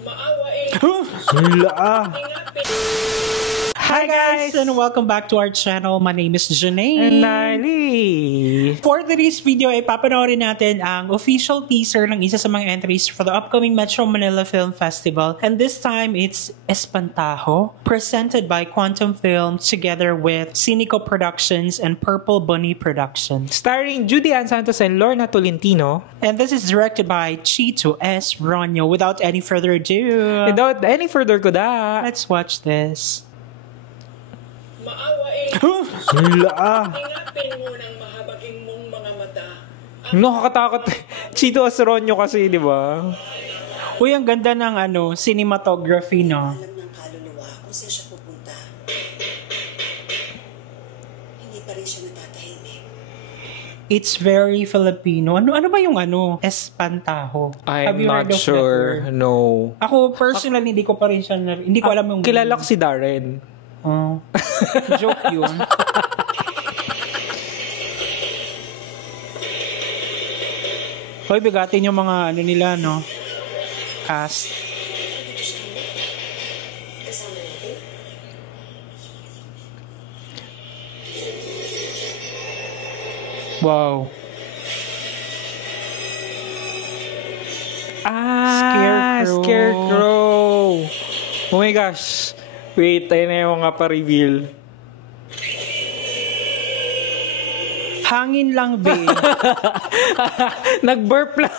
Hula. Hi guys, and welcome back to our channel. My name is Janae. And Niley. For today's video ay papanoorin natin ang official teaser ng isa sa mga entries for the upcoming Metro Manila Film Festival. And this time it's Espantajo, presented by Quantum Films together with Cinico Productions and Purple Bunny Productions. Starring Judy Ann Santos and Lorna Tolentino. And this is directed by Chito S. Ronyo. Without any further ado, Without any further kuda, let's watch this. Hula. Hinapin mo ng mahabagin mong mga mata. Nakakatakot. Chito Asronyo kasi, di ba? Uy, ang ganda ng cinematography, no? Alam ng kaluluwa kung saan siya pupunta. Hindi pa rin siya natatahimik. It's very Filipino. Ano ba yung Espantajo? Have I'm you heard not of that sure. word? No. Ako, personally, hindi ko pa rin siya, hindi ko alam yung... Kilala ko si Darren. Oh. Joke yun. Hoy, bigatin yung mga nila, no? Cast. Kasama natin? Wow. Scarecrow. Oh my gosh. Wait, ayun na yung nga pa-reveal. Hangin lang, babe. Nag-burp lang.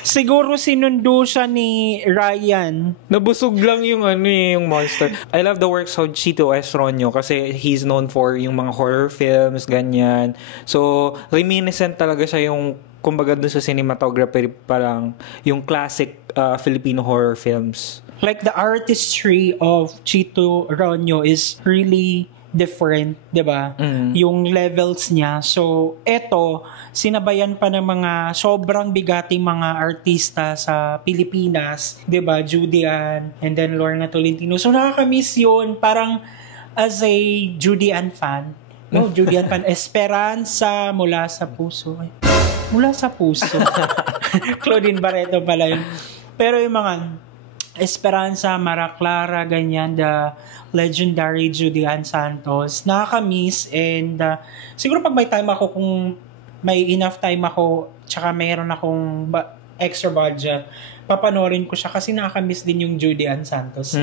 Siguro sinundo siya ni Ryan. Nabusog lang yung yung monster. I love the works of Chito S. Ronyo kasi he's known for yung mga horror films, ganyan. So, reminiscent talaga siya yung kumbaga dun sa cinematography parang yung classic Filipino horror films. Like the artistry of Chito Ronyo is really different, 'di ba? Yung levels niya. So, eto sinabayan pa ng mga sobrang bigating mga artista sa Pilipinas, 'di ba? Judy Ann and then Lorna Tolentino. So, nakaka-miss 'yun parang as a Judy Ann fan. No, Judy Ann fan. Esperanza mula sa puso. Mula sa puso. Claudine Barreto pala yun. Pero yung mga Esperanza, Mara Clara, ganyan, the legendary Judy Ann Santos, nakaka-miss and siguro pag may time ako, kung may enough time ako, tsaka mayroon akong extra budget, papanorin ko siya kasi nakaka-miss din yung Judy Ann Santos.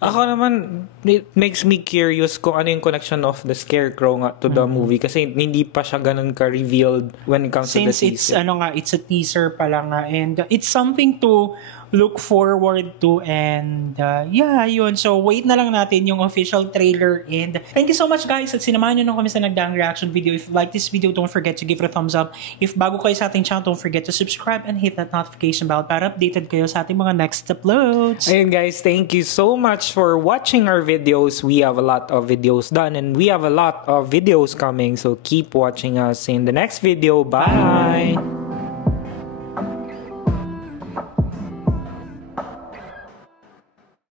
Ako naman, it makes me curious kung ano yung connection of the Scarecrow nga to the movie kasi hindi pa siya ganun ka-revealed when it comes to the Since season. it's a teaser pa lang nga and it's something to look forward to and yun. So wait na lang natin yung official trailer and thank you so much guys at sinamahan nyo nung kami sa nagdaang reaction video. If you like this video, don't forget to give it a thumbs up. If bago kayo sa ating channel, don't forget to subscribe and hit that notification bell para updated kayo sa ating mga next uploads. Ayun guys, thank you so much for watching our videos. We have a lot of videos done and we have a lot of videos coming. So keep watching us in the next video. Bye!